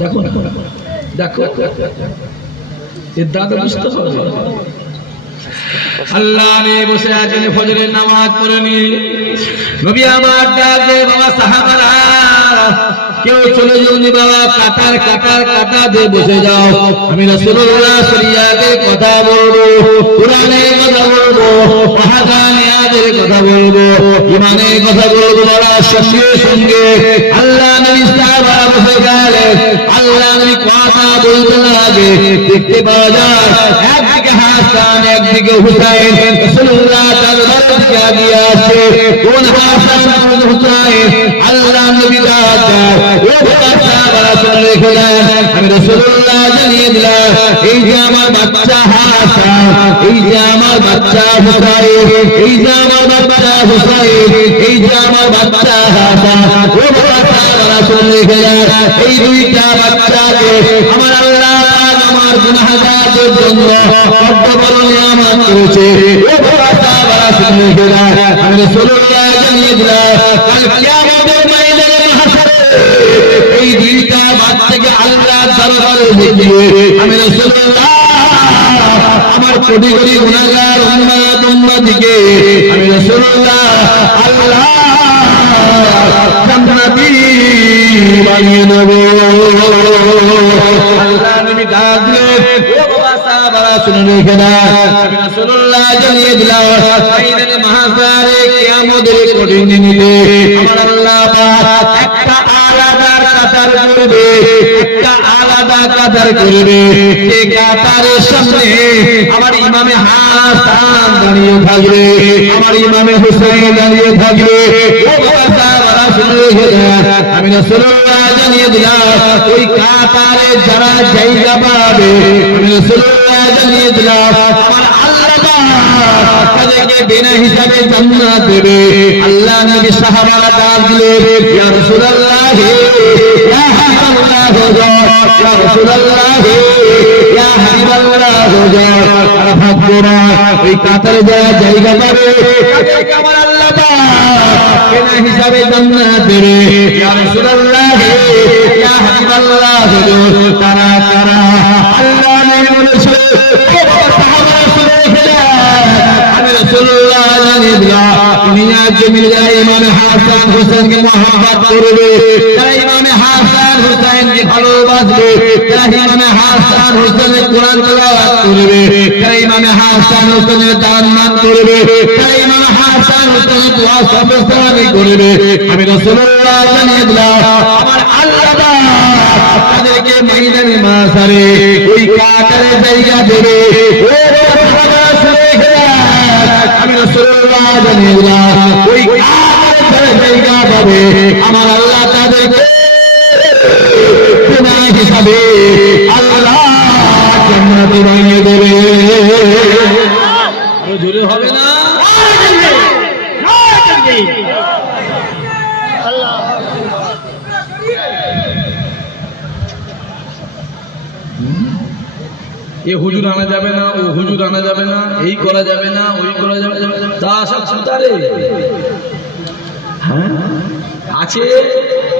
দেখো দেখো এর দাদা বুঝতে হবে। আল্লাহ নে বসে আছেন ফজরের নামাজ পড়ে নি, নবী আমার ডাকে বাবা সাহাবারা কেউ চলে যাওনি বাবা, কাতার কাতার কাটা দিয়ে বসে যাও, আমি রাসূলুল্লাহ শরিয়াতের কথা বলবো, কোরআনের কথা বলবো, ওয়াহাদানিয়াতের কথা বলবো, ঈমানের কথা বলবো। বড় সঙ্গে সঙ্গে আল্লাহ নবী সাহাবারা বসে গেলেন। আল্লাহ নবী কথা বলতে লাগে দেখতে পাওয়া যায় একদিকে হাসান একদিকে হুসাইন, রাসূলুল্লাহ দরবার থেকে আগিয়ে আসে। কোন হাসান কোন হুসাইন? আল্লাহ নবী দাদা ও সাহাবারা শুনে গেলেন, আমি রাসূলুল্লাহ জানিয়ে দিলাম এই যে আমার বাচ্চা হাসান, এই যে আমার বাচ্চা হুসাইন, এই যে আমার বাচ্চা হুসাইন, এই যে আমার বাচ্চা হাসান। ও সাহাবারা শুনে গেলেন এই দুইটা বাচ্চাকে আমার আল্লাহ আমার গুনাহগারদের জন্য কত বড় নিয়ামত করেছে। ও সাহাবারা শুনে গেলেন, আমি রাসূলুল্লাহ জানিয়ে দিলাম কাল কিয়ামতের ময়দানে এই দুইটা বাচ্চাকে আল্লাহ দরবারে দেখিয়ে আমি রাসূলুল্লাহ আমার কোটি কোটি গুনাহগার উম্মত উম্মতিকে আমি রাসূলুল্লাহ আল্লাহ জান্নাতি বানিয়ে দেব। আল্লাহ নবী ডাকলেন, ও বাবা সাহাবারা শুনে গেলেন, আমি রাসূলুল্লাহ জানিয়ে দিলাম ময়দানে মাহশারে কিয়ামতের কঠিন দিনে আমার আল্লাহ পাক একটা আলাদা কাতার করবে, একটা আলাদা কাতার করবে। এই কাতারের সামনে আমার ইমামে হাসান দাঁড়িয়ে থাকবে, আমার ইমামে হুসাইন দাঁড়িয়ে থাকবে। ও বাবা সাহাবারা শুনে গেলেন, আমি রাসূলুল্লাহ জানিয়ে দিলাম ওই কাতারে যারা জায়গা পাবে আমি রাসূলুল্লাহ জানিয়ে দিলাম আমার আল্লাহ পাক তাদেরকে বিনা হিসাবে জান্নাত দেবে। আল্লাহ নবী সাহাবারা ডাক দিলেন, ইয়া রাসূলুল্লাহ ইয়া হাবিবাল্লাহ ইয়া রাসূলুল্লাহ ইয়া হাবিবাল্লাহ তারা ভাগ্যরা এই কাতারে যারা জায়গা পাবে তাদেরকে আমার আল্লাহ পাক বিনা হিসাবে জান্নাত দেবে। ইয়া রাসূলুল্লাহ ইয়া হাবিবাল্লাহ তারা তারা আল্লাহ নবী বলেছে সাহাবারা শুনে গেলেন, আমি রাসূলুল্লাহ জানিয়ে দিলাম দুনিয়া জমিন যারা ইমামে হাসান হোসেনকে মহব্বত করবে, যারা ইমামে হাসান হোসেনকে ভালোবাসবে, যারা ইমামে হাসান হোসেনের কোরআন তেলাওয়াত করবে, যারা ইমামে হাসান হোসেনের দান করবে, যারা ইমামে হাসান হোসেনের দোয়া সবস্থানে করবে, আমি রাসূলুল্লাহ জানিয়ে দিলাম আমার আল্লাহ তাদেরকে ময়দানে মাহশারে ওই কাতারে জায়গা দেবে। ও সাহাবারা শুনে গেলেন, আমি রাসূলুল্লাহ জানিয়ে দিলাম ওই কাতারে জায়গা পাবে আমার আল্লাহ তাদেরকে বিনা হিসাবে আল্লাহ জান্নাতে বানিয়ে দেবে। আরো জোরে হবে না? এ হুজুর আনা যাবে না, ও হুজুর আনা যাবে না, এই করা যাবে না, ওই করা যাবে না, তা সব সুতারে হ্যাঁ আছে।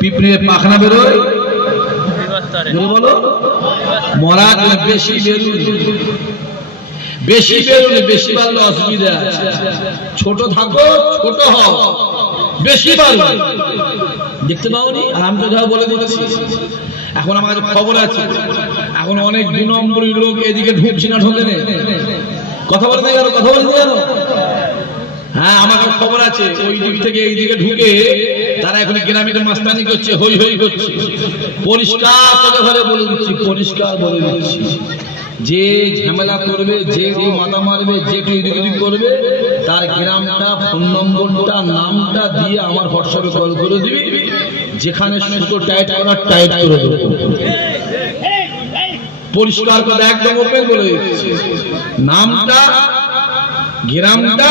পিঁপড়ে পাখনা বেরোয় বলো, মরা বেশি বেরুন, বেশি বেরুন, বেশি বাড়লে অসুবিধা আছে। ছোট থাকো, ছোট হও, বেশি বাড়বে। দেখতে পাওনি? আর আমি তো যা বলে দিচ্ছি, এখন আমার কাছে খবর আছে এখন অনেক 2 নম্বরী লোক এদিকে ঢুকছে না, ঢোকে না, কথা বলতে গেল, কথা বলতে গেল। হ্যাঁ আমার খবর আছে ওই দিক থেকে এই দিকে ঢুকে তারা এখন গ্রামীণ মাস্তানি করছে, হই হই করছে। পরিষ্কার করে ঘরে বলে দিচ্ছি, পরিষ্কার বলে দিচ্ছি, যে ঝামেলা করবে, যে মাথা মারবে, যে এদিক করবে তার গ্রামটা, ফোন নম্বরটা, নামটা দিয়ে আমার হোয়াটসঅ্যাপে কল করে দিবি, যেখানে সুতো টাইট করার টাইট করে দেবো। পরিষ্কার করে একদম ওপেন বলে দিচ্ছি, নামটা, গ্রামটা,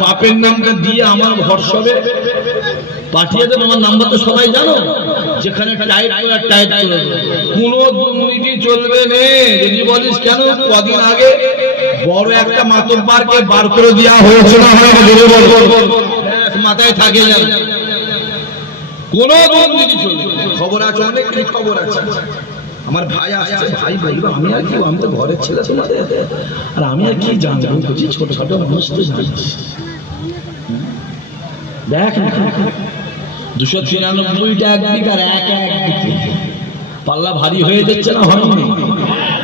বাপের নামটা দিয়ে আমার হোয়াটসঅ্যাপে পাঠিয়ে দেন। আমার নাম্বার তো সবাই জানো, যেখানে টাইট করা টাইট করে দেবো। কোনো দুর্নীতি চলবে না। যদি বলিস কেন, কদিন আগে বড় একটা মাতব্বরকে বার করে দেওয়া হয়েছে না, মাথায় থাকে না, কোনো দুর্নীতি চলবে। খবর আছে, অনেক খবর আছে। আমার ভাই আসছে, ভাই বলবো আমি আর কি, আমি তো ঘরের ছেলে তোমাদের, আর আমি আর কি জানবো, বুঝি ছোটখাটো মানুষ তো জানছি। দেখ 293টা একদিক আর এক একদিকে, পাল্লা ভারী হয়ে যাচ্ছে না? হয়নি?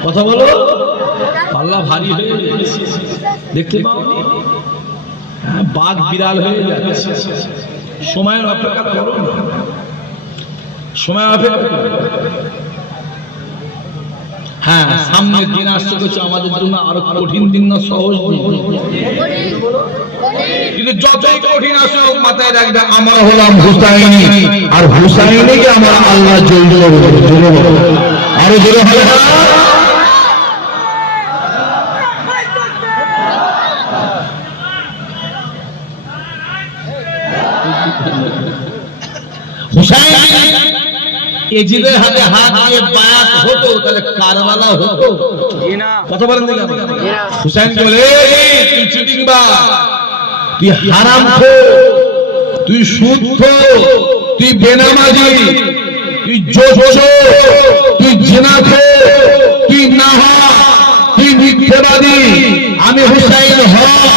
কথা বলো, পাল্লা ভারী হয়ে যাচ্ছে, দেখতে পাও? বাঘ বিড়াল হয়ে যাচ্ছে। সময়ের অপেক্ষা করো না, সময় অপেক্ষা করো। হ্যাঁ, সামনের দিন আসছে কিছু আমাদের জন্য আরো কঠিন দিন না সহজ দিন, কিন্তু যতই কঠিন আসুক মাথায় রাখবে আমরা হলাম হুসাইনি, আর হুসাইনিকে আমরা আল্লাহ জলদি আরো জোরে হবে না। হুসাইন এজিদের হাতে হাত দিয়ে বায়াত হতো, তাহলে কারবালা হতো না। কথা বলেন দেখি। হুসাইন বলে তুই চিটিংবাজ, তুই হারামখোর, তুই সুদখোর, তুই বেনামাজি, তুই জোচোর, তুই জিনাখোর, তুই নাহক, তুই মিথ্যাবাদী। আমি হুসাইন হক,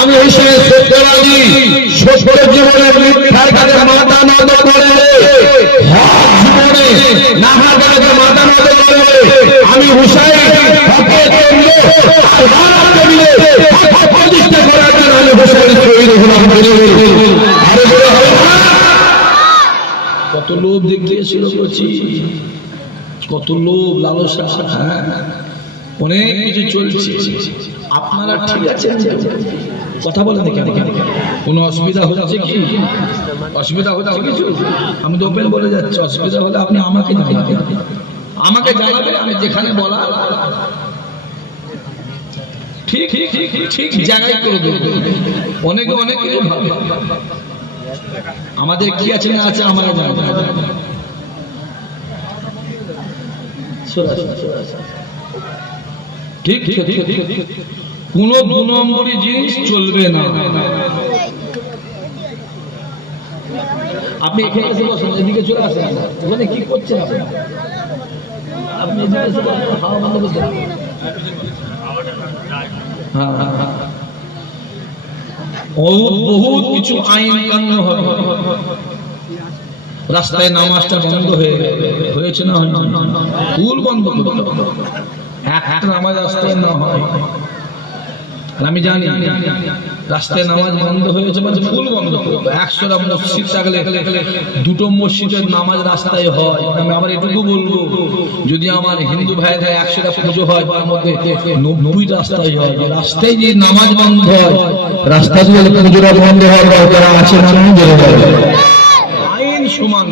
আমি হুসাইন সত্যবাদী। সত্য জীবনে মিথ্যার কাছে মাথা নত করে, হক জীবনে নাহক কাছে মাথা নত করে। আমি হুসাইন হকের জন্য আল্লাহর জমিনে হক প্রতিষ্ঠা করার জন্য আমি হুসাইন শহীদ হলাম। আরে বলে হবে না? কত লোভ দেখিয়েছিল বলছি, কত লোভ লালসা, হ্যাঁ অনেক কিছু চলছে। আপনারা ঠিক আছেন? কথা বলেন দেখে, কোনো অসুবিধা হচ্ছে কি? অসুবিধা হচ্ছে কিছু? আমি তো ওপেন বলে যাচ্ছি, অসুবিধা হলে আপনি আমাকে জানাবেন, আমাকে জানাবেন, আমি যেখানে বলা ঠিক ঠিক ঠিক জায়গায় করে দেবো। অনেকে অনেক কিছু ভাবে, আমাদের কি আছে না আছে আমাকে জানাবেন। ঠিক ঠিক ঠিক, কোন 2 নম্বরই জিনিস চলবে না। আপনি এখানে এসে বসুন, এদিকে চলে আসেন। ওখানে কি করছেন আপনি? এদিকে এসে বসুন, হাওয়া বন্ধ করতে। হ্যাঁ হ্যাঁ হ্যাঁ, বহুত কিছু আইন কানুন হবে। রাস্তায় নামাজটা বন্ধ হয়েছে না? ফুল বন্ধ করতে হবে, একটা নামাজ রাস্তায় না হয়। আমি জানি রাস্তায় নামাজ বন্ধ হয়েছে মানে ফুল বন্ধ করবো। 100টা মসজিদ থাকলে 2টো মসজিদের নামাজ রাস্তায় হয়। আমি আবার এটুকু বলবো, যদি আমার হিন্দু ভাইরা 100টা পুজো হয় তার মধ্যে 90 রাস্তায় হয়। রাস্তায় যে নামাজ বন্ধ হয়, রাস্তায় যদি পুজোটা বন্ধ হয় তারা আছে না? আইন সমান,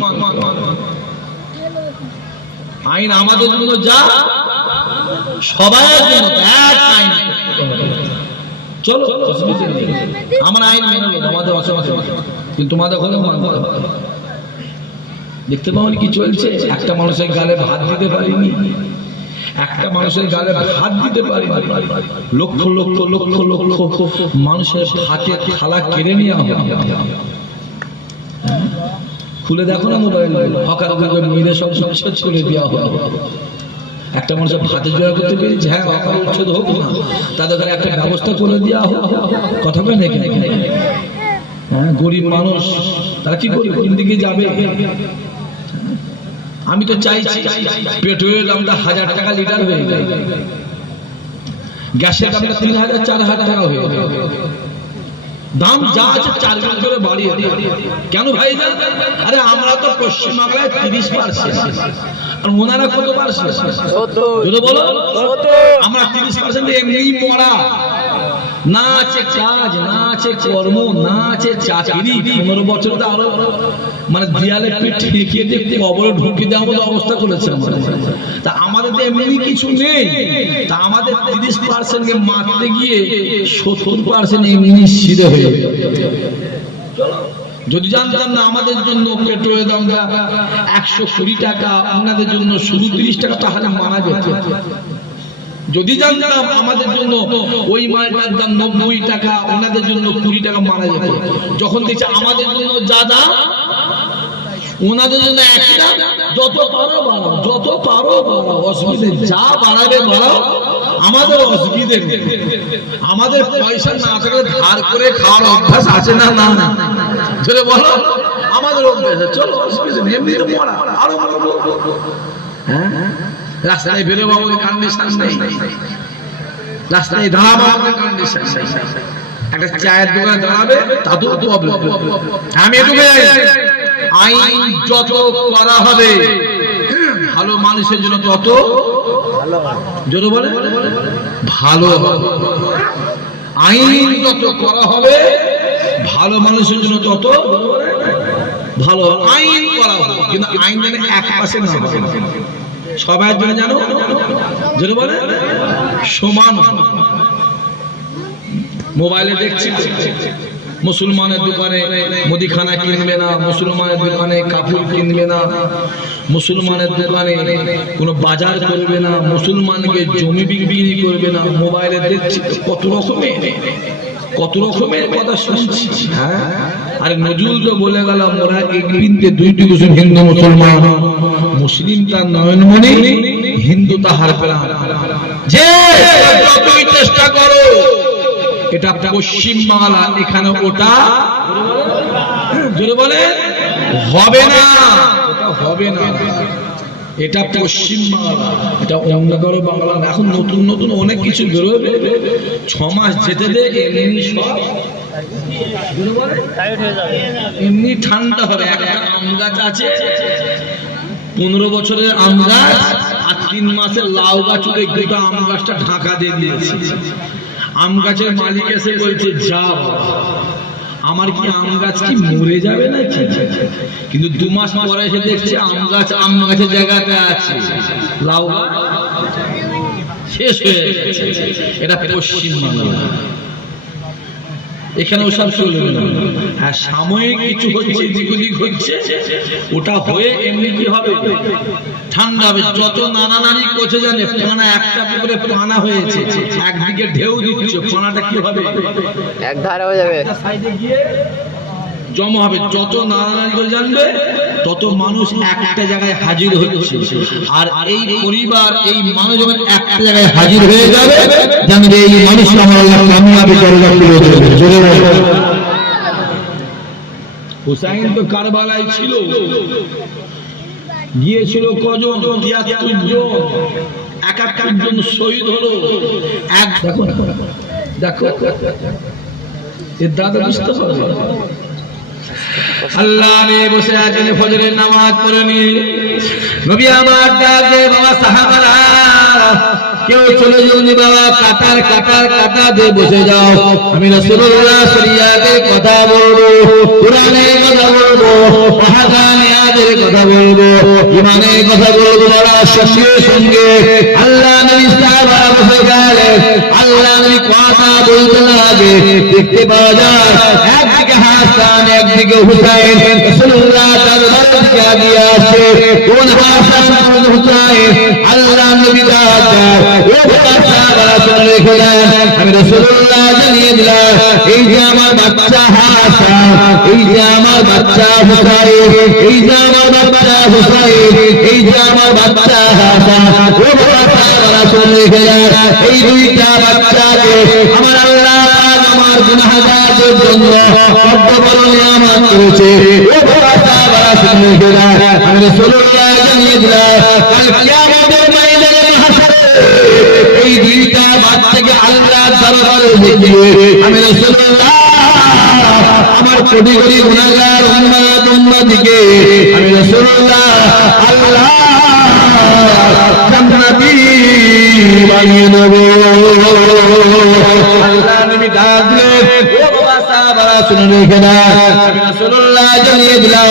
আইন আমাদের জন্য যা সবার জন্য এক আইন। চলো আমার আইন মেনে নেবো, আমাদের অসুবিধা, কিন্তু তোমাদের ঘরে মানতে হবে। দেখতে পাওনি কি চলছে? একটা মানুষের গালে ভাত দিতে পারিনি, একটা মানুষের গালে ভাত দিতে পারিনি, লক্ষ লক্ষ লক্ষ লক্ষ মানুষের ভাতের থালা কেড়ে নেওয়া হবে। খুলে দেখো না মোবাইল, হকার মেরে সব সংসার চলে দেওয়া হবে। একটা মানুষের ভাতের জোগাড় করতে পেরেছে, হ্যাঁ হকার উচ্ছেদ হোক না, তাদের ঘরে একটা ব্যবস্থা করে দেওয়া হোক। কথা বলে নাকি? হ্যাঁ, গরিব মানুষ তারা কি করবে, কোন দিকে যাবে? আমি তো চাইছি পেট্রোলের দামটা 1000 টাকা লিটার হয়ে যায়, গ্যাসের দামটা 3000 4000 টাকা হয়ে যায়। দাম যা আছে 4 গুণ করে বাড়িয়ে দিয়ে। কেন ভাই? আরে আমরা তো পশ্চিমবাংলায় 30%, আর ওনারা কত পার্সেন্ট? 70। বলো, আমরা 30% এমনি মরা। না আছে কাজ, না আছে কর্ম, না আছে চাকরি। 15 বছর তো আরো মানে দেয়ালে পিঠ ঠেকিয়ে দেখতে কবরে ঢুকিয়ে দেওয়ার মতো অবস্থা করেছে আমাদের। তা আমাদের তো এমনি কিছু নেই, তা আমাদের 30%কে মারতে গিয়ে 70% এমনি সিধে হয়ে যাবে। যদি জানতাম না আমাদের জন্য পেট্রোলের দামটা 120 টাকা, আপনাদের জন্য শুধু 30 টাকা, তাহলে মানা যেত। যদি জানতাম আমাদের জন্য ওই মালটার দাম 90 টাকা, ওনাদের জন্য 20 টাকা মারা যেত। যখন দেখছি আমাদের জন্য যা দাম ওনাদের জন্য একই দাম, যত পারো বাড়াও, যত পারো বাড়াও, অসুবিধে যা বাড়াবে বাড়াও, আমাদের অসুবিধে নেই। আমাদের পয়সা না থাকলে ধার করে খাওয়ার অভ্যাস আছে না? না না, ধরে বলো আমাদের অভ্যাস আছে। চলো অসুবিধা নেই, এমনি তো মরা আরো মরবো। হ্যাঁ, রাস্তায় বেরোবো আমাদের কন্ডিশন নেই, রাস্তায় দাঁড়াবো আমাদের কন্ডিশন নেই, একটা চায়ের দোকানে দাঁড়াবে তাতেও প্রবলেম। আমি এটুকু জানি, আইন যত করা হবে ভালো মানুষের জন্য তত জোরে বলে ভালো হবে। আইন যত করা হবে ভালো মানুষের জন্য তত ভালো। আইন করা হবে কিন্তু আইন যেন এক পাশে না হয়, সবার জন্য জানো জোরে বলে সমান। মোবাইলে দেখছি মুসলমানের দোকানে মুদিখানা কিনবে না, মুসলমানের দোকানে কাপড় কিনবে না, মুসলমানের দোকানে কোনো বাজার করবে না, মুসলমানকে জমি বিক্রি করবে না। মোবাইলে দেখছি কত রকমের কথা শুনছি। হ্যাঁ, আরে নজরুল তো বলে গেলাম, ওরা এক বিন্দে দুইটি কুসুম হিন্দু মুসলমান, মুসলিম তার নয়নমণি, হিন্দু তাহার প্রাণ। যে যতই চেষ্টা করো এটা পশ্চিম বাংলা, এখানে ওটা জোরে বলে হবে না, ওটা হবে না। এটা পশ্চিম বাংলা, এটা অন্য কারো বাংলা না। এখন নতুন নতুন অনেক কিছু বেরোবে, 6 মাস যেতে দে এমনি সব এমনি ঠান্ডা হবে। একটা আম গাছ আছে 15 বছরের আম গাছ, আর 3 মাসের লাউ গাছ উঠে গোটা আম গাছটা ঢাকা দিয়ে দিয়েছে। আম গাছের মালিক এসে বলছে যা আমার কি আম গাছ কি মরে যাবে নাকি? কিন্তু 2 মাস পরে এসে দেখছে আম গাছের জায়গাটা আছে, লাউ গাছ শেষ হয়ে গেছে। এটা পশ্চিম বাংলা, এখানে ওসব চলবে না। হ্যাঁ, সাময়িক কিছু হচ্ছে, দিক হচ্ছে, ওটা হয়ে এমনি কি হবে ঠান্ডা হবে। যত নানানানি করছে জানে, পানা একটা পুকুরে পানা হয়েছে, একদিকে ঢেউ দিচ্ছে, পানাটা কি হবে এক ধারে হয়ে যাবে, সাইডে গিয়ে জমা হবে। যত নানানানি করে জানবে তত মানুষ একটা জায়গায় হাজির হচ্ছে। আর এই পরিবার, এই মানুষ যখন একটা জায়গায় হাজির হয়ে যাবে, জানবে এই মানুষ আমার আল্লাহ কামিয়াবি দরজা খুলে দেবে। জোরে বলো। হুসাইন তো কারবালায় ছিল, গিয়েছিল কজন? 73 জন। 71 জন শহীদ হলো। দেখো এর দাদা বুঝতে হবে। আল্লাহ আমি বসে আছেন, ফজরের নামাজ পড়ে নি, নবী আমার ডাকে বাবা সাহাবারা কেউ চলে যাওনি বাবা, কাতার দিয়ে বসে যাও। আমি রাসূলুল্লাহ শরিয়াতের কথা বলবো, কুরআনের কথা বলবো, হাদিসের কথা বলবো, ইমানের কথা বলবো। বাবা সঙ্গে আল্লাহ নবী সাহাবারা বসে গেলেন। আল্লাহ নবী কথা বলতে লাগে, দেখতে পাওয়া যায় একদিকে হাসান একদিকে হুসাইন, রাসূলুল্লাহ দরবার থেকে আগিয়ে আসে। কোন হাসান কোন হুসাইন? আল্লাহ নবী আমি রাসূলুল্লাহ জানিয়ে দিলাম, এই যে আমার বাচ্চা হাসান, এই যে আমার বাচ্চা হুসাইন, এই যে আমার বাচ্চা হুসাইন, এই যে আমার বাচ্চা হাসান, এই দুইটা বাচ্চাকে আমার আল্লাহ আমার গুনাহগারদের জন্য কত বড় নিয়ামত করেছে। আমি রাসূলুল্লাহ জানিয়ে দিলাম, কাল কিয়ামতের ময়দানে এই দুইটা বাচ্চাকে আল্লাহর দরবারে দেখিয়ে আমি রাসূলুল্লাহ আমার কোটি কোটি গুনাহগার উম্মতকে আমি রাসূলুল্লাহ আল্লাহ জান্নাতি বানিয়ে দেব। আল্লাহ নবী ডাকলেন, ও বাবা সাহাবারা শুনে রেখে দাও, আমি রাসূলুল্লাহ জানিয়ে দিলাম,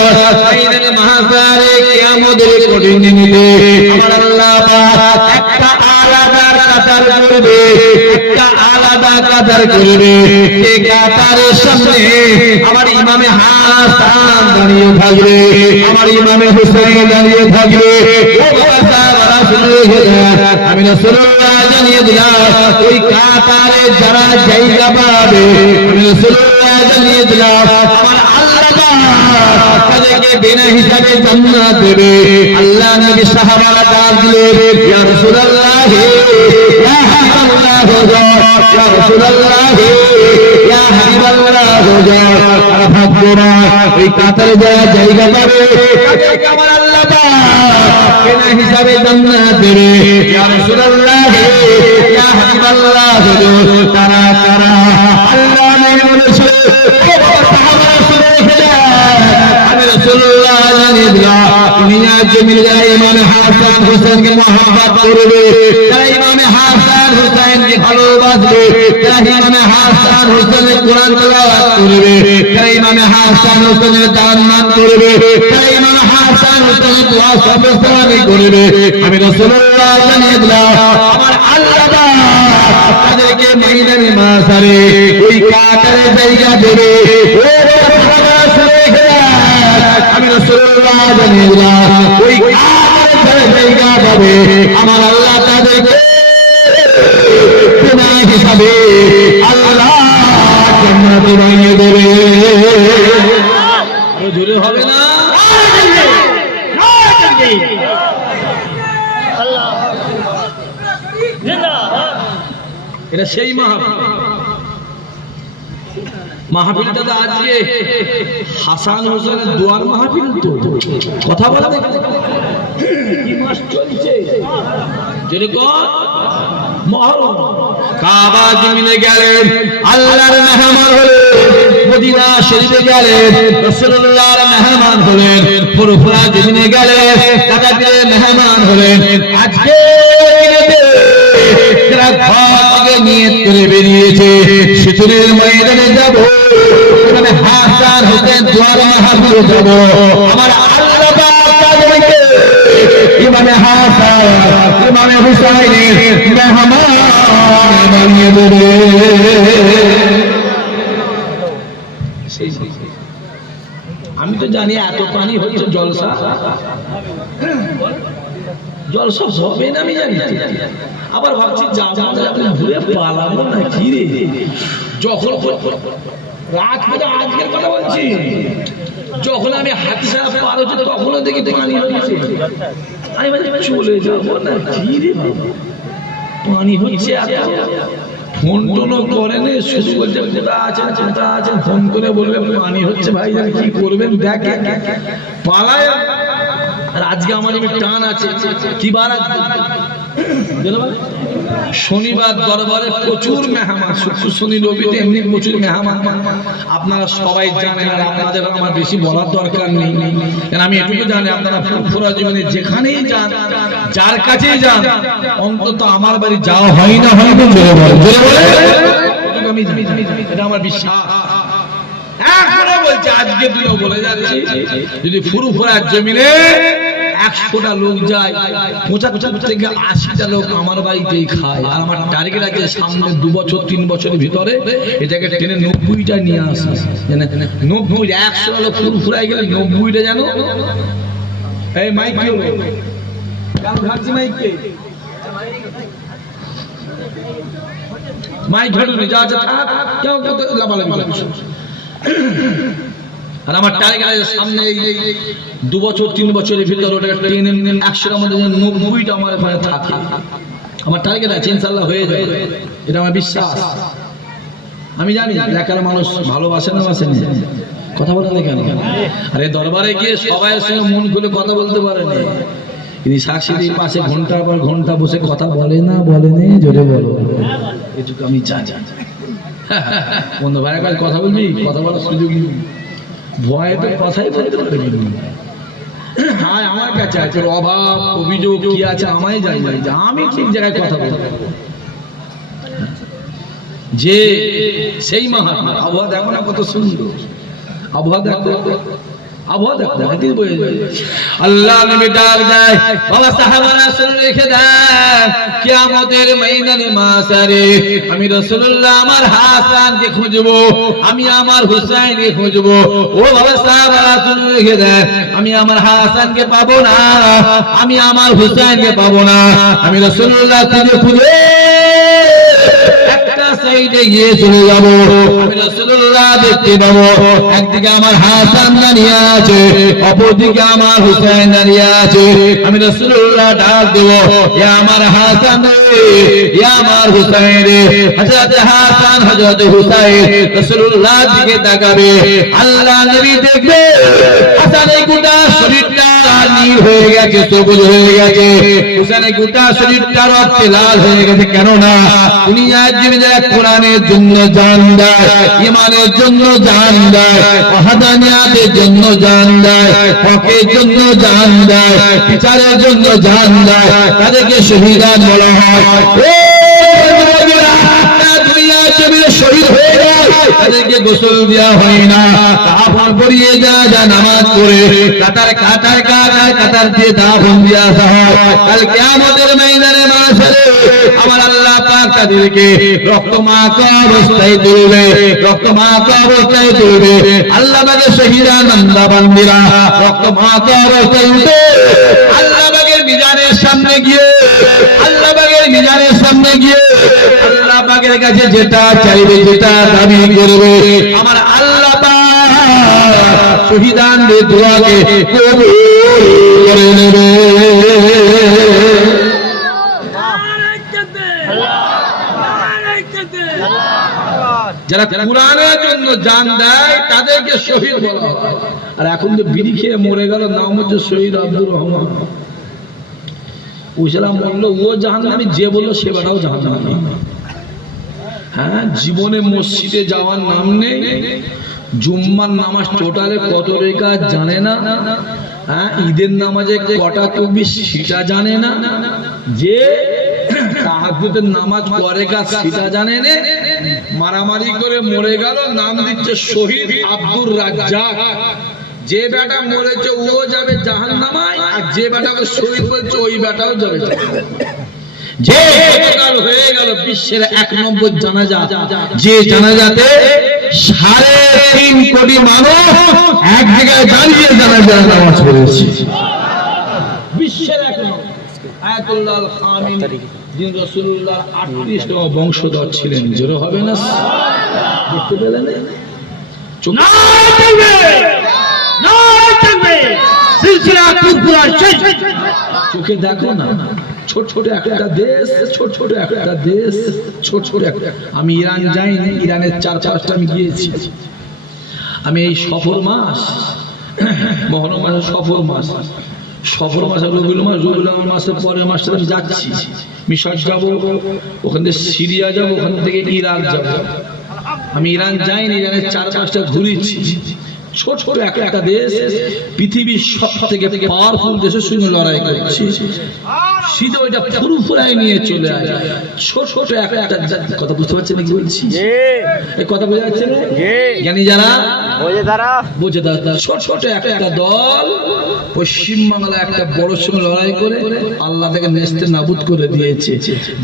ঈদের মাহফিলে কিয়ামতের কঠিন দিনে আমার আল্লাহ পাক একটা আলাদা কাতার করবে, একটা আলাদা কাতার করবে। এই কাতারের সামনে আমার ইমামে হাসান দাঁড়িয়ে থাকবে, আমার ইমামে হুসাইন দাঁড়িয়ে থাকবে। ও বাবা সাহাবারা শুনে রেখে দাও, আমি রাসূলুল্লাহ জানিয়ে দিলাম, ওই কাতারে যারা জায়গা পাবে আমি রাসূলুল্লাহ জানিয়ে দিলাম, আমার আল্লাহ তাদেরকে বিনা হিসাবে জান্নাত দেবে। আল্লাহ নবী সাহাবারা ডাক দিলেন, ইয়া রাসূলুল্লাহ, ইয়া হাবিবাল্লাহ, ইয়া রাসূলুল্লাহ, ইয়া হাবিবাল্লাহ, তারা ভাগ্যবান, এই কাতারে যারা জায়গা পাবে তাদেরকে আমার আল্লাহ পাক বিনা হিসাবে জান্নাত দেবে। ইয়া রাসূলুল্লাহ, ইয়া হাবিবাল্লাহ, তারা তারা আল্লাহ নবী বলেছে, সাহাবারা শুনে গেলেন, আমি রাসূলুল্লাহ জানিয়ে দিলাম, দুনিয়া জমিনে যারা ইমাম হাসান হোসেনকে মহব্বত করবে, যারা ইমাম হাসান হোসেনকে ভালোবাসবে, যারা ইমাম হাসান হোসেনের কোরআন তেলাওয়াত করবে, যারা ইমাম হাসান হোসেনের দান মান করবে, যারা ইমাম হাসান হোসেনের দোয়া সবস্থানি করবে, আমি রাসূলুল্লাহ জানিয়ে দিলাম, আমার আল্লাহ তাদেরকে ময়দানে মাসারে ওই কাতারে জায়গা দেবে। আমি রাসূলুল্লাহ জানিয়ে দিলাম, ওই কাতারে জায়গা পাবে আমার আল্লাহ তাদেরকে বিনা হিসাবে আল্লাহ জান্নাতে বানিয়ে দেবে। জোরে হবে না? এটা সেই মাহফিলটা তো আজকে হাসান হোসেনের দোয়ার মাহফিল, তো কথা বলা কি মাস চলছে যেরকম মহরম। কাবা জমিনে গেলেন, আল্লাহর মেহমান হলেন, মদিনা শরীফে গেলেন, রাসূলুল্লাহর মেহমান হলেন, ফুরফুরা জমিনে গেলেন, কাতারে মেহমান হলেন। আজকে যারা ঘর থেকে নিয়ত করে বেরিয়েছে শীতের ময়দানে যাব, মানে হাসান হোসেন দোয়ার মাহফিলে যাব, আমার আল্লাহ পাক তাদেরকে ইমামে হাসান ইমামে হুসাইনের মেহমান বানিয়ে দেবে। আমি তো জানি এত পানি হচ্ছে জলসা, জলসা হবে না আমি জানি, আবার ভাবছি ঘুরে পালাবো না কি রে। যখন রাত করে আজকের কথা বলছি, যখন আমি হাতি সারা পার হচ্ছে তখনও দেখি পানি হচ্ছে, আমি চলে যাবো না কি রে, পানি হচ্ছে। ফোন টোনও করেন, শুধু বলছে কোথা আছেন কোথা আছেন, ফোন করে বলবে পানি হচ্ছে, ভাই কি করবেন দেখেন, পালায়। আর আজকে আমার টান আছে, কি বার শনিবার দরবারে প্রচুর মেহমান, শুক্র শনি রবিতে এমনি প্রচুর মেহমান, আপনারা সবাই জানেন, আর আপনাদের আমার বেশি বলার দরকার নেই, কারণ আমি এটুকু জানি আপনারা ফুরফুরা জীবনে যেখানেই যান, যার কাছেই যান, অন্তত আমার বাড়ি যাওয়া হয় না, হয় না, আমি এটা আমার বিশ্বাস। এখনো বলছি, আজকে দিনও বলে যাচ্ছি, যদি ফুরফুরার জমিনে 100টা লোক যায়, 75 থেকে 80টা লোক আমার বাড়িতেই খায়, আর আমার টার্গেট আছে সামনে 2 বছর 3 বছরের ভিতরে এটাকে টেনে 90টা নিয়ে আসা, 90 100 লোক ফুরফুরায় গেলে 90টা জানো। এই মাইক মাইক ঘাটুনি যা আছে থাক, কেউ কেউ লাফালাফি করে। আর আমার টার্গেট আছে সামনে 2 বছর 3 বছরের ভিতরে ওটাকে টেনে 100টার মধ্যে 90টা আমার এখানে থাকে, আমার টার্গেট আছে, ইনশাআল্লাহ হয়ে যাবে, এটা আমার বিশ্বাস। আমি জানি এলাকার মানুষ ভালোবাসে না, বাসে না, কথা বলে না কেন? আরে দরবারে গিয়ে সবাই সঙ্গে মন খুলে কথা বলতে পারে না, তিনি সাক্ষীদের পাশে ঘন্টার পর ঘন্টা বসে কথা বলে না, বলে নেই, জোরে বলো, এটুকু আমি জানি। বন্ধু ভাইয়ের কাছে কথা বলবি, কথা বলার সুযোগ নেই, ভয়ে তো কথাই বলতে পারবি না। হ্যাঁ, আমার কাছে আছে অভাব অভিযোগ কি আছে আমায় জানি, আমি ঠিক জায়গায় কথা বলবো। যে সেই মহাত্মা আবহাওয়া দেখো না কত সুন্দর, আবহাওয়া দেখো, আবহাওয়া দেখো, আল্লাহ নবী ডাক দেয়, বাবা সাহাবারা শুনে রেখে দেন, কিয়ামতের ময়দানে মাসারে আমি রাসূলুল্লাহ আমার হাসানকে খুঁজবো, আমি আমার হুসাইনকে খুঁজবো। ও বাবা সাহাবারা শুনে রেখে দেন, আমি আমার হাসানকে পাবো না, আমি আমার হুসাইনকে পাবো না, আমি রাসূলুল্লাহ খুঁজে খুঁজে সাইডে গিয়ে চলে যাব, আমি রাসূলুল্লাহ দেখতে পাবো একদিকে আমার হাসান দাঁড়িয়ে আছে, অপরদিকে আমার হুসাইন দাঁড়িয়ে আছে। আমি রাসূলুল্লাহ ডাক দেব, ইয়া আমার হাসান রে, ইয়া আমার হুসাইন রে। হযরত হাসান হযরত হুসাইন রাসূলুল্লাহ দিকে তাকাবে, আল্লাহ নবী দেখবে হাসানের গোটা শরীরটা নীল হয়ে গেছে, সবুজ হয়ে গেছে, হুসাইনের গোটা শরীরটা রক্তে লাল হয়ে গেছে। কেননা দুনিয়ার জীবনে কোরআনের জন্য জান দেয়, ঈমানের জন্য জান দেয়, ওয়াহদানিয়াতের জন্য জান দেয়, হকের জন্য জান দেয়, বিচারের জন্য জান দেয়, তাদেরকে শহীদান বলা হয়। দুনিয়ার জমিনে শহীদ হয়ে যায়, তাদেরকে গোসল দেওয়া হয় না, দাফন করিয়ে যা নামাজ পড়ে কাতার দিয়ে দাফন দিয়ে আসা হয়। কাল কিয়ামতের ময়দানে মাশারে আমার আল্লাহ পাক তাদেরকে রক্তমাখা অবস্থায় তুলবে, রক্তমাখা অবস্থায় তুলবে। আল্লাহ পাকের শহীদান বান্দারা রক্তমাখা অবস্থায় উঠে আল্লাহ পাকের মিজানের সামনে গিয়ে, আল্লাহ পাকের মিজানের সামনে গিয়ে আল্লাহ পাকের কাছে যেটা চাইবে, যেটা দাবি করবে, আমার আল্লাহ পাক শহীদানদের দোয়াকে কবুল করে নেবে। যারা কুরআনের জন্য জান দেয় তাদেরকে শহীদ বলা হয়। আর এখন যে বিড়ি খেয়ে মরে গেল, নাম হচ্ছে শহীদ আব্দুর রহমান। ওইসালাম বললো ও জাহান্নামী, যে বললো সে বেটাও জাহান্নামী। হ্যাঁ, জীবনে মসজিদে যাওয়ার নাম নেই, জুম্মার নামাজ টোটালে কত রেখাত জানে না, হ্যাঁ, ঈদের নামাজে কটা তাকবীর সেটা জানে না, যে তাহাজ্জুদের নামাজ পড়ে কাজ সেটা জানে না, মারামারি করে মরে গেল, নাম দিচ্ছে শহীদ আব্দুর রাজ্জাক। যে বেটা মরেছে ও যাবে জাহান্নামায়, আর যে বেটাকে শহীদ বলছে ওই বেটাও যাবে। যে হয়ে গেল বিশ্বের 1 নম্বর জানাজা, যে জানাজাতে 3.5 কোটি মানুষ এক জায়গায় দাঁড়িয়ে জানাজা নামাজ পড়েছে। বিশ্বের 1 নম্বর আয়াতুল্লাহ আল খামিন যিনি রাসূলুল্লাহ 38তম বংশধর ছিলেন। জোরে হবে না? দেখতে পেলেন? চোখে দেখো না, ছোট ছোট একটা দেশ, ছোট ছোট একটা দেশ, ছোট ছোট একটা। আমি ইরান যাইনি, ইরানের 4-5টা আমি গিয়েছি। আমি এই সফর মাস, মহরম মাসের সফর মাস, সফর মাসে রবিউল মাসের পরের মাসটা আমি যাচ্ছি। মিশর যাব, ওখান থেকে সিরিয়া যাব, ওখান থেকে ইরাক যাব। আমি ইরান যাইনি, ইরানের 4-5টা ঘুরেছি। ছোট ছোট একটা দেশ, পৃথিবীর সব থেকে পাওয়ারফুল দেশের সঙ্গে লড়াই করছি। সিধা ওইটা ফুরফুরায় নিয়ে চলে আসে। ছোট ছোট একটা কথা বুঝতে পারছেন কি বলছি? এই কথা বোঝা যাচ্ছে না? জ্ঞানী যারা বোঝে তারা। ছোট ছোট একটা দল পশ্চিমবাংলা একটা বড় সঙ্গে লড়াই করে আল্লাহ তাকে নেস্তে নাবুদ করে দিয়েছে।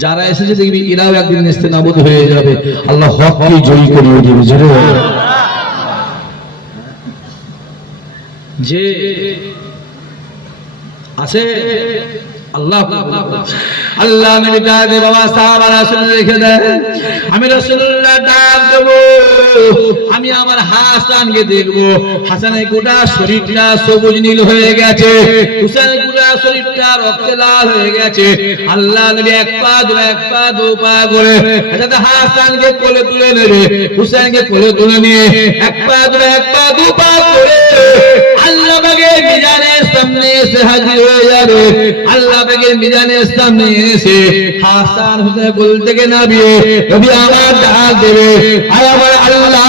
যারা এসেছে দেখবি এরাও একদিন নেস্তে নাবুদ হয়ে যাবে। আল্লাহ হককে জয়ী করিয়ে দেবে। জোরে যে আছে আল্লাহ আল্লাহ নবী ডাক দে, বাবা সাহাবারা শুনে রেখে দেয়, আমি রাসূলুল্লাহ ডাক দেব, আমি আমার হাসানকে দেখব। হাসানের গোটা শরীরটা সবুজ নীল হয়ে গেছে, হুসাইনের গোটা শরীরটা রক্তে লাল হয়ে গেছে। আল্লাহ নবী এক পা দু পা করে হযরত হাসানকে কোলে তুলে নেবে, হুসাইনকে কোলে তুলে নিয়ে এক পা দু পা করে আল্লাহ পাকের মিজানের সামনে এসে হাজির হয়ে যাবে। আল্লাহ পাকের মিজানের সামনে এসে হাসান হুসাইন কোল থেকে নামিয়ে নবী আমার ডাক দেবে, আয় আমার আল্লাহ,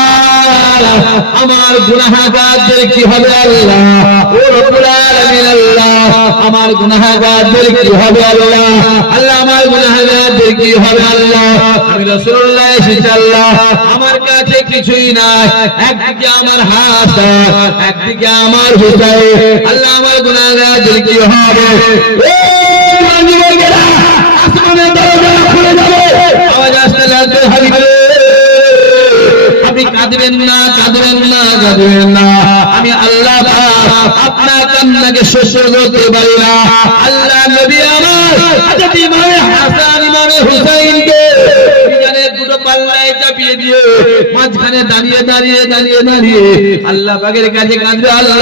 আমার গুনাহগারদের কি হবে আল্লাহ? ও রব্বুল আলামিন আল্লাহ, আমার গুনাহগারদের কি হবে আল্লাহ? আল্লাহ আমার গুনাহগারদের কি হবে আল্লাহ? আমি রাসূলুল্লাহ এসেছি আল্লাহ, আমার কাছে কিছুই নাই, একদিকে আমার হাসান, একদিকে আমার হুসাইন, আল্লাহ আমার গুনাহগারদের কি হবে? আসমানের দরজা খুলে যাবে, আওয়াজ আসতে লাগবে, হাবিবে আপনি কাঁদবেন না, কাঁদবেন না, কাঁদবেন না। আমি আল্লাহ আপনার কান্নাকে সহ্য করতে পারি না। আল্লাহ নবী আমার হযরত ইমামে হাসান ইমামে হুসাইনকে মিজানের দুটো পাল্লায় চাপিয়ে দিয়ে মাঝখানে দাঁড়িয়ে দাঁড়িয়ে দাঁড়িয়ে দাঁড়িয়ে আল্লাহ পাকের কাছে কাঁদবে, আল্লাহ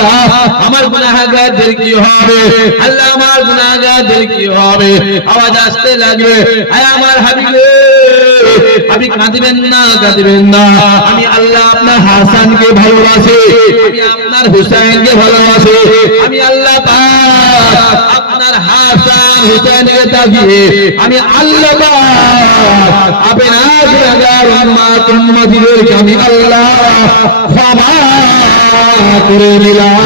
আমার গুনাহগারদের কি হবে, আল্লাহ আমার গুনাহগারদের কি হবে। আওয়াজ আসতে লাগবে, আয় আমার হাবিব, আপনি কাঁদবেন না, কাঁদবেন না, আমি আল্লাহ আপনার হাসানকে ভালোবাসি, আমি আপনার হুসাইনকে ভালোবাসি, আমি আল্লাহ পাক আপনার হাসান হুসাইনকে তাকিয়ে আমি আল্লাহ পাক আপনার গুনাহগার উম্মত উম্মতিদেরকে আমি আল্লাহ ক্ষমা করে দিলাম।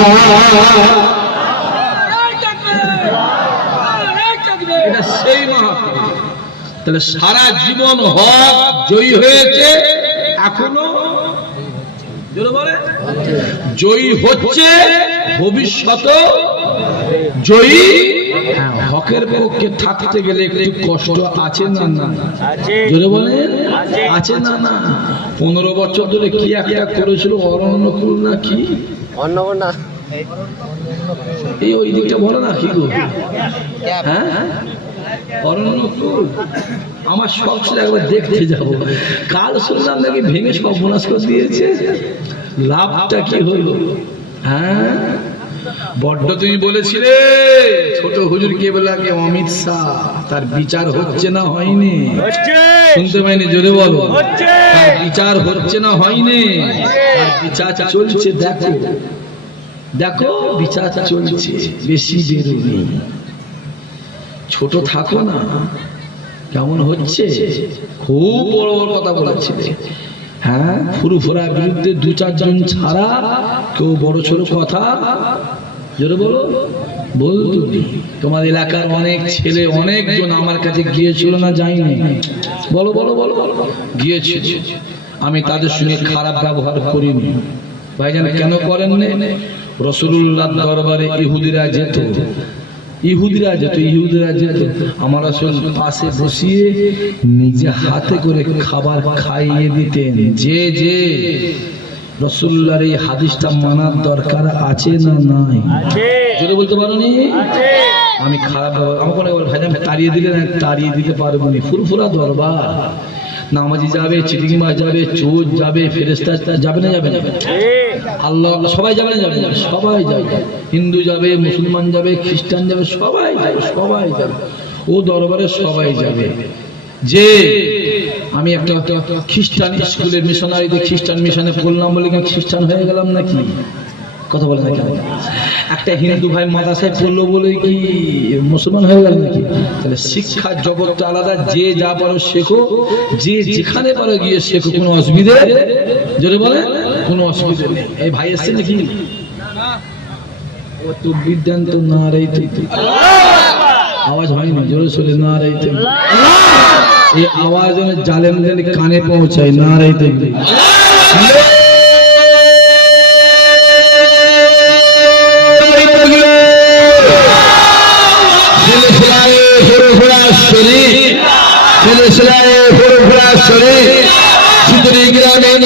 এটা সেই মাহফিল। তাহলে সারা জীবন হক জয়ী হয়েছে, এখনো জয়ী হচ্ছে, ভবিষ্যতে জয়ী। হকের পক্ষে থাকতে গেলে একটু কষ্ট আছে না না? জোরে বলেন আছে না না? 15 বছর ধরে কি একটা করেছিল অরণ্যকুল না কি অন্নপূর্ণা, এই ওই দিকটা বলো না কি গো? হ্যাঁ অরণ্যকুল আমার শখ ছিল একবার দেখতে যাবো। কাল শুনলাম নাকি ভেঙে সব বোনাস করে দিয়েছে, লাভটা কি হলো? হ্যাঁ বড্ড তুমি বলেছিলে ছোট হুজুর কে বলে আগে অমিত শাহ, তার বিচার হচ্ছে না হয়নি? শুনতে পাইনি, জোরে বলো। তার বিচার হচ্ছে না হয়নি? তার বিচার চলছে, দেখো দেখো বিচার চলছে, বেশি বেরোনি, ছোট থাকো না। কেমন হচ্ছে? খুব বড় বড় কথা বলেছিলে। হ্যাঁ ফুরফুরার বিরুদ্ধে 2-4 জন ছাড়া কেউ বড় ছোট কথা জোরে বলো বলতো। তোমার এলাকার অনেক ছেলে অনেকজন আমার কাছে গিয়েছিল না, যায়নি? বলো বলো বলো গিয়েছে। আমি তাদের সঙ্গে খারাপ ব্যবহার করিনি ভাইজান। কেন করেন না? রাসূলুল্লাহর দরবারে ইহুদিরা যেত, ইহুদিরা যেত, আমার রাসূল পাশে বসিয়ে নিজে হাতে করে খাবার খাইয়ে দিতেন। যে যে রাসূলুল্লাহর এই হাদিসটা মানার দরকার আছে না নাই? যদি বলতে পারো নি আমি খারাপ আমাকে বলে ভাই আমি তাড়িয়ে দিলে না, তাড়িয়ে দিতে পারবো না। ফুরফুরা দরবার, নামাজি যাবে, চিটিংবাজ যাবে, চোর যাবে, ফেরেশতা যাবে না যাবে না? আল্লাহ সবাই যাবে না যাবে না? সবাই যাবে। হিন্দু যাবে, মুসলমান যাবে, খ্রিস্টান যাবে, সবাই যাবে, সবাই যাবে। ও দরবারে সবাই যাবে। যে আমি একটা খ্রিস্টান স্কুলে মিশনারিতে খ্রিস্টান মিশনে পড়লাম বলে কি খ্রিস্টান হয়ে গেলাম নাকি? কথা বলে নাকি? একটা হিন্দু ভাই মাদ্রাসায় পড়লো বলে কি মুসলমান হয়ে গেল নাকি? তাহলে শিক্ষার জগৎটা আলাদা। যে যা পারো শেখো, যে যেখানে পারো গিয়ে শেখো, কোনো অসুবিধা যদি বলে কোনো অসুবিধা নেই। এই ভাই এসছে নাকি? ও তো বিদ্যান তো না রাইতে আওয়াজ হয়নি, জোরে সোরে না রাইতে। এই আওয়াজ জালেম কানে পৌঁছায়, না রাইতে।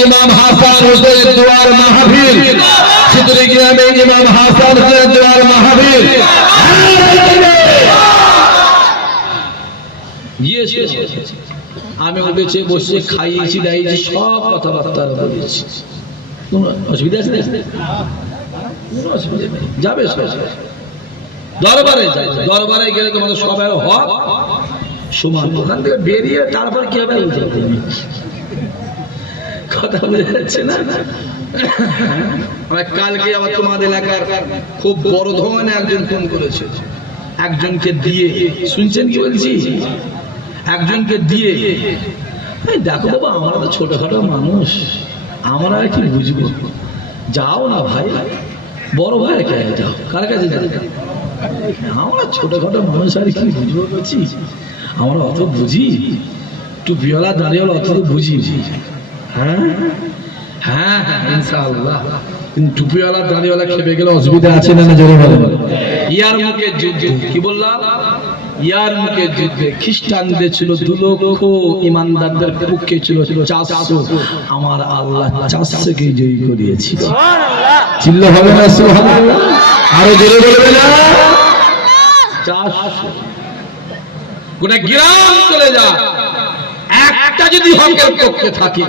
ইমাম হাসান হুসেন দোয়ার মাহফিল, সিদরি গ্রামে ইমাম হাসান হুসেন দোয়ার মাহফিল গিয়েছে। আমি উঠেছে বসে খাইয়েছি, দাইয়েছি, সব কথাবার্তা বলেছি। কোন অসুবিধা আছে? কোনো অসুবিধা নেই, যাবে দরবারে। দরবারে গেলে তোমাদের সবাই হক সমান। ওখান থেকে বেরিয়ে তারপর কি হবে কথা বলে যাচ্ছে না? কালকে আবার তোমাদের এলাকার খুব বড় ধরনের একজন ফোন করেছে, একজনকে দিয়ে, শুনছেন কি বলছি? একজনকে দিয়ে, দেখো বাবা আমরা তো ছোটখাটো মানুষ, আমরা আর কি বুঝবো, যাও না ভাই, বড় ভাইয়ের কাছে যাও। কার কাছে যাও? আমরা ছোটখাটো মানুষ আর কি বুঝবো বলছি, আমরা অত বুঝি? টুপিওয়ালা দাঁড়িয়েওয়ালা অত তো বুঝি। হ্যাঁ হ্যাঁ হ্যাঁ ইনশাআল্লাহ। কিন্তু টুপিওয়ালা দাঁড়িয়েওয়ালা খেপে গেলে অসুবিধা আছে না? জোরে বলেন। ইয়ার মুখে যুদ্ধে কি বললাম? ইয়ার মুখে যুদ্ধে খ্রিস্টানদের ছিল 2 লক্ষ, ইমানদারদের পক্ষে ছিল 400। আমার আল্লাহ 400কে জয়ী করিয়েছিল। চিল্লা হবে না সুবহানাল্লাহ? আরো জোরে বলবে না? 400 গোটা গ্রাম চলে যা, একটা যদি হকের পক্ষে থাকে,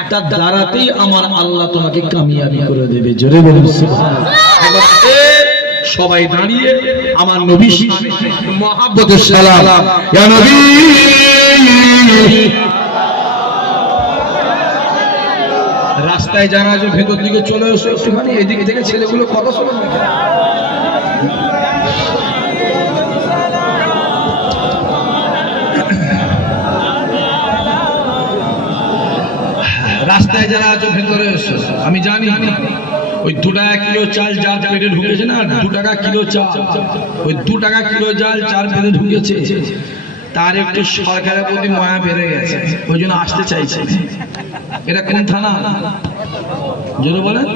একটা দ্বারাতেই আমার আল্লাহ তোমাকে কামিয়াবি করে দেবে। জোরে বলুন সুবহানাল্লাহ। সবাই দাঁড়িয়ে আমার নবী মহাব্বতের সালাম। ইয়া নবী, রাস্তায় যারা যে ভেতর দিকে চলে এসো একটুখানি, এদিকে থেকে ছেলেগুলো কথা শোনো। রাস্তায় যারা আছে ভেতরে এসো। আমি জানি ওই 2 টাকা কিলো চাল যার পেটে ঢুকেছে না, 2 টাকা কিলো চাল, ওই 2 টাকা কিলো চাল যার পেটে ঢুকেছে তার একটু সরকারের প্রতি মায়া বেড়ে গেছে, ওই জন্য আসতে চাইছে। এটা কোন থানা যদি বলেন?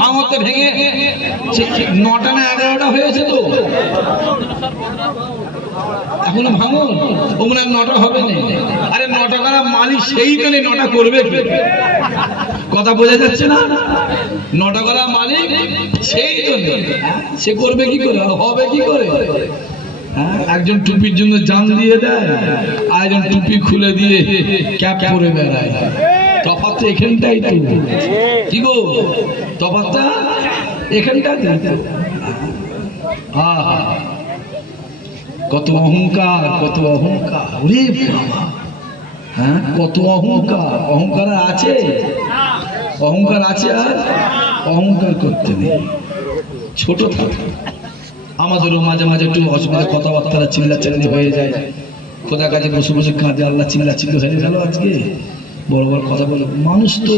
ভাঙতে ভেঙে 9টা না 11টা হয়েছে তো এখনো ভাঙন, ও মনে হয় 9টা হবে না। আরে 9 টাকার মালিক সেই তো 9টা করবে, কথা বোঝা যাচ্ছে না? 9 টাকার মালিক সেই তো, সে করবে কি করে, হবে কি করে? একজন টুপির জন্য জান দিয়ে দেয়, আর একজন টুপি খুলে দিয়ে ক্যাপ পরে বেড়ায়। তফাৎ এখানটাই তো, কি গো তফাৎটা এখানটাই। কত অহংকার, কত অহংকার, ওরে বাবা, হ্যাঁ কত অহংকার। অহংকার আছে, অহংকার আছে, আর অহংকার করতে নেই। ছোট থাকে আমাদেরও মাঝে মাঝে একটু অসুবিধা, কথাবার্তা চিল্লাচিল্লি হয়ে যায়। খোদা কাছে বসে বসে কাঁদে, আল্লাহ চিল্লাচিল্লি হয়ে গেল আজকে, বড় বড় কথা বলে। মানুষ তো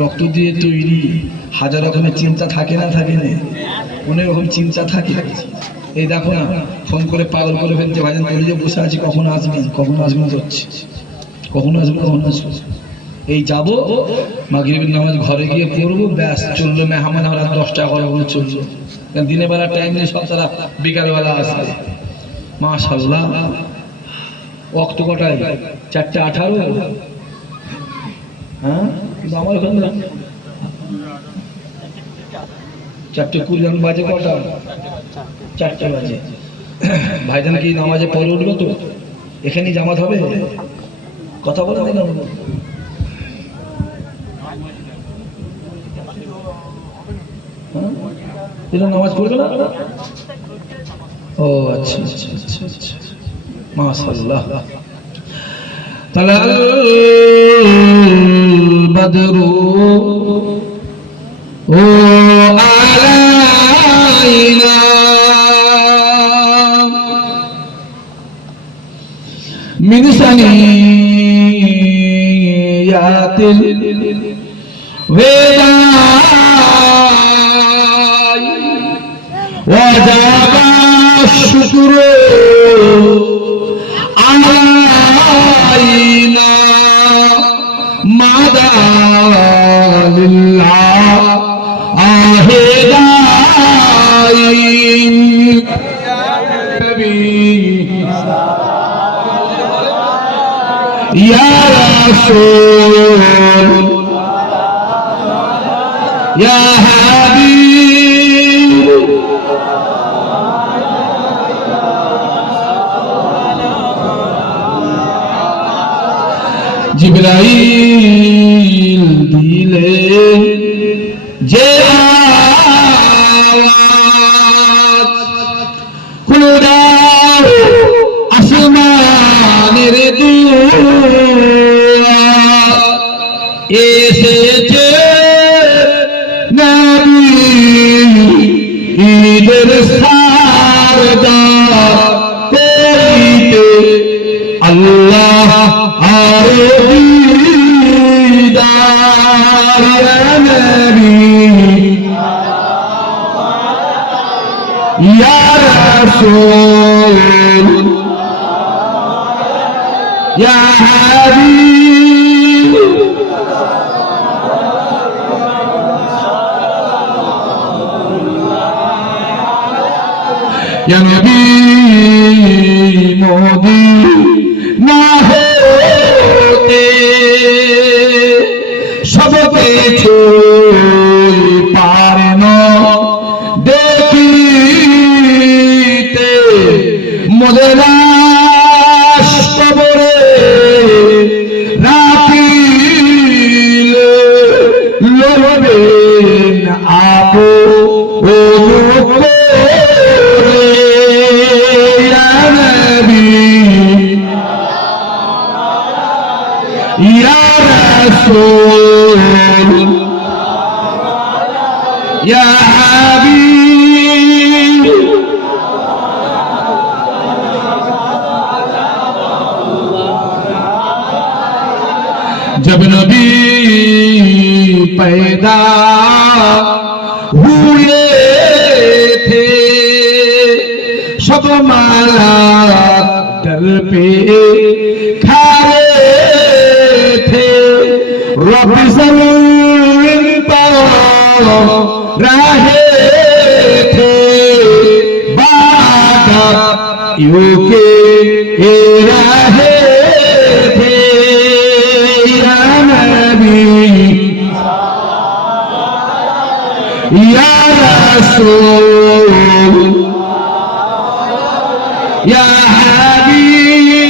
রক্ত দিয়ে তৈরি, হাজার রকমের চিন্তা থাকে না, থাকে না, অনেক রকম চিন্তা থাকে। এই দেখো না, ফোন করে পাগল করে ফেলছে, ভাইজান কলেজে বসে আছি, কখন আসবেন, কখন আসবেন করছে, কখন আসবেন, কখন আসবেন। এই যাবো মাগরিবের নামাজ ঘরে গিয়ে পড়বো, ব্যাস চললো মেহমান। আমরা 10টা 11 চললো, দিনের বেলা টাইম নেই, সব তারা বিকালবেলা আসবে। মাশাআল্লাহ, ওয়াক্ত কটায়? 4:18। হ্যাঁ, কিন্তু আমার ওখানে 4:20 বাজে। কটা? 4টে বাজে। ভাইজান কি নামাজে পড়ে উঠবে তো? এখানেই জামাত হবে? কথা বলে দিলাম। নামাজ পড়বে না? ও আচ্ছা আচ্ছা আচ্ছা আচ্ছা, মাশাআল্লাহ। তালাল বদরু ও আলাইনা মিন সানিয়াতিল ওয়াদা وجب الشكر علينا مدى لله آهدائين يا رسول يا حبيب জিবরাইল দিলে যে আওয়াজ, খোদা আসমানের দুয়া এসেছে নবী ঈদের সারদার কইতে আল্লাহ দিদার নবী ইয়া রাসূল ইয়া হাবিব ইয়া নবী মদিনা হতে সব কিছু পারে না দেখিতে, মোদের লাশ কবরে ইয়া রাসূল ইয়া হাবিব जब नबी पैदा हुए थे सब माला दर पे खड़े थे रब ज़मीन पर रहे थे बादब यूं के रहे थे या नबी या रसूल या हबीब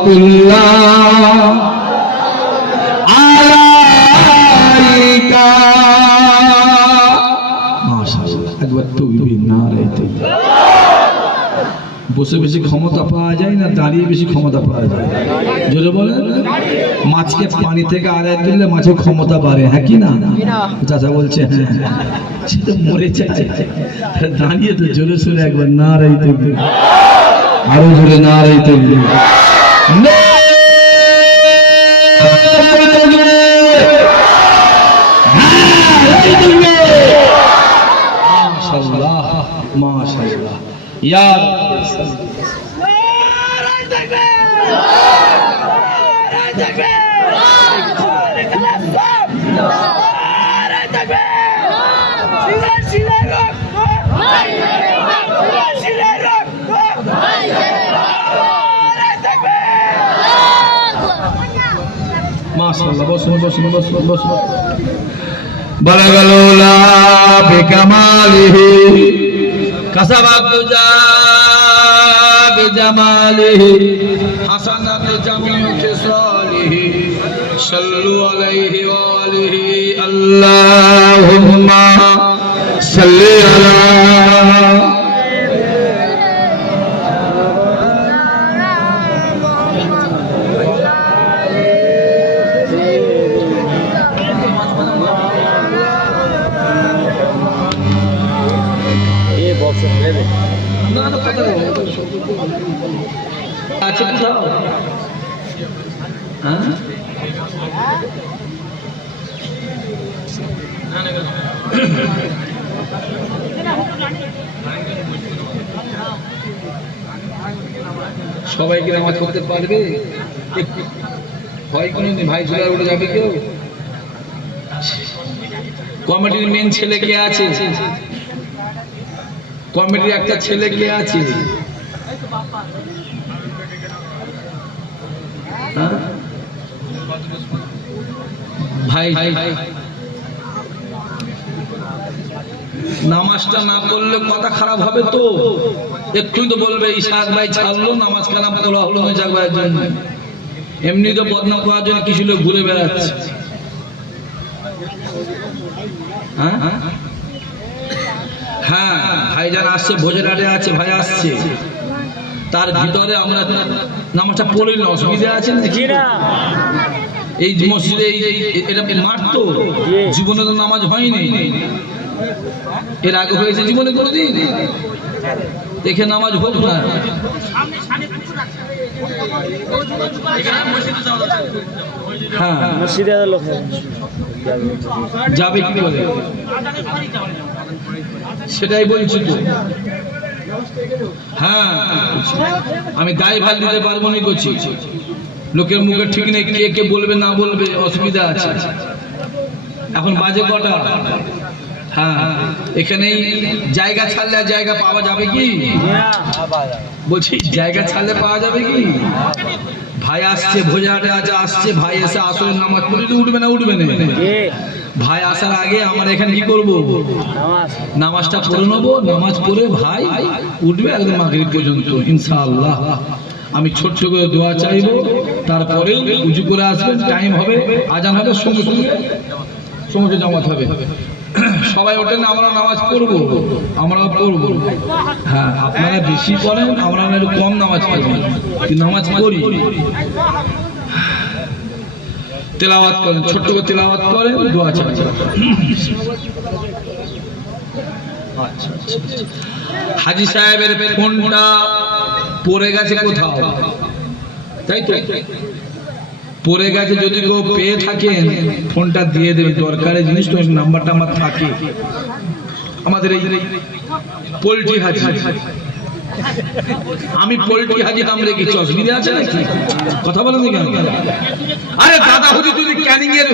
सलावतुल्लाह अलैका माशाअल्लाह একবার তাকবীর নারে তাকবীর বসে বেশি ক্ষমতা পাওয়া যায় না দাঁড়িয়ে বেশি ক্ষমতা পাওয়া যায় জোরে বলেন মাছকে পানি থেকে আড়াই তুললে মাছের ক্ষমতা বাড়ে হ্যাঁ কি না চাচা বলছে হ্যাঁ সে তো মরে যায় দাঁড়িয়ে তো জোরে সোরে একবার না রাইতে আরো জোরে না রাইতে মাশাআল্লাহ মাশাআল্লাহ ইয়া মাশাআল্লাহ বসুন বসুন বসুন বসুন বালাগালুলা বিকামালিহি কাসাবাত তুজা বিজামালিহি হাসানাত জামিউ খিসালিহি সাল্লু আলাইহি ওয়া আলিহি আল্লাহুম্মা সাল্লি আলা আছে কোথাও হ্যাঁ সবাই কি নামাজ পড়তে পারবে হয় কোনো ভাই ঝুলা উঠে যাবে কেউ কমিটির মেন ছেলে কে আছে কমিটির একটা ছেলে কে আছে ভাই নামাজটা না করলে কথা খারাপ হবে তো একটু তো বলবে ইশাক ভাই ছাড়লো নামাজ কালাম তোলা হলো ইশাক ভাইয়ের জন্য এমনি তো বদনাম করার জন্য কিছু লোক ঘুরে বেড়াচ্ছে হ্যাঁ হ্যাঁ ভাইজান আসছে ভোজের আড়ে আছে ভাই আসছে তার ভিতরে আমরা নামাজটা পড়ি না অসুবিধা আছে নাকি না এই মসজিদে এটা মাঠ তো জীবনে তো নামাজ হয়নি এর আগে হয়েছে জীবনে কোনোদিন দেখে নামাজ হোক না হ্যাঁ মসজিদে লোক যাবে কি করে সেটাই বলছি তো হ্যাঁ আমি দায় ভাগ দিতে পারবো না করছি লোকের মুখে ঠিক নেই কে কে বলবে না বলবে অসুবিধা আছে এখন বাজে কটা হ্যাঁ এখানেই জায়গা ছাড়লে জায়গা পাওয়া যাবে কি বলছি জায়গা ছাড়লে পাওয়া যাবে কি ভাই আসছে ভোজাটে আছে আসছে ভাই এসে আসলে নামাজ পড়ে উঠবে না উঠবে না ভাই আসার আগে আমরা এখানে কি করব নামাজটা পড়ে নেবো নামাজ পড়ে ভাই উঠবে একদম মাগরিব পর্যন্ত ইনশাআল্লাহ আমি ছোট ছোট করে দোয়া চাইবো তারপরে উজু করে আসবেন টাইম হবে আজান হবে সঙ্গে সঙ্গে জামাত হবে সবাই ওঠেন, আমরা নামাজ পড়বো, আমরাও পড়বো। হ্যাঁ, আপনারা বেশি পড়েন, আমরা একটু কম নামাজ পড়বো, কিন্তু নামাজ পড়ি। তেলাওয়াত করেন, ছোট্ট করে তেলাওয়াত করেন, দোয়া চান। হাজী সাহেবের ফোনটা পড়ে গেছে কোথাও, তাই তো? পড়ে গেছে, যদি কেউ পেয়ে থাকেন ফোনটা দিয়ে দেবেন, দরকারি জিনিস তো, নাম্বারটা আমার থাকে। আমাদের এই পোল্ট্রি হাজি, আমি পোল্ট্রি হাজি নাম রেখেছি, অসুবিধা আছে নাকি? কথা বলেন কেন? আরে দাদা হুজুর যদি ক্যানিং এর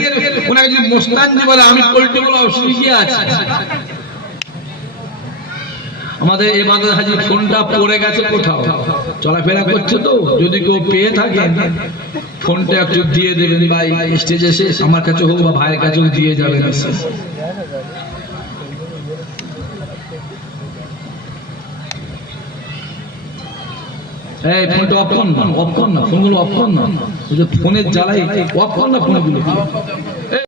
ওনাকে যদি মোস্তানজি বলে, আমি পোল্ট্রি বলে অসুবিধা আছে? আমাদের এবাদত হাজি ফোনটা পড়ে গেছে কোথাও, চলাফেরা করছে তো, যদি কেউ পেয়ে থাকেন ফোনটা একটু দিয়ে দেবেন ভাই, স্টেজে এসে আমার কাছে হোক বা ভাইয়ের কাছে হোক দিয়ে যাবেন। এই ফোনটা অফ কর না, অফ কর না, ফোনগুলো অফ কর না, ফোনের জ্বালাই অফ কর না ফোনগুলো।